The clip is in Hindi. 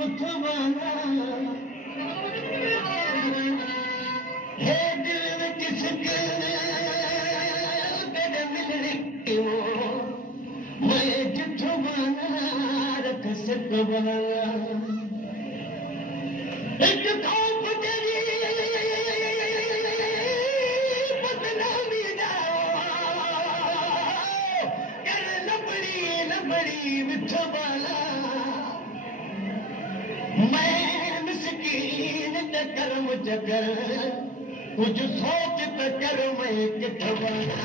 मुठवाना है दिल में किसके तेरे मिलने क्यों मैं जिठवाना रख सकवाना एक खौफ तेरी बदनामी ना कर लबड़ी मिठवाना मैं मिस्कीन ते कर्म जगर कुछ सोच ते कर मैं किठवाना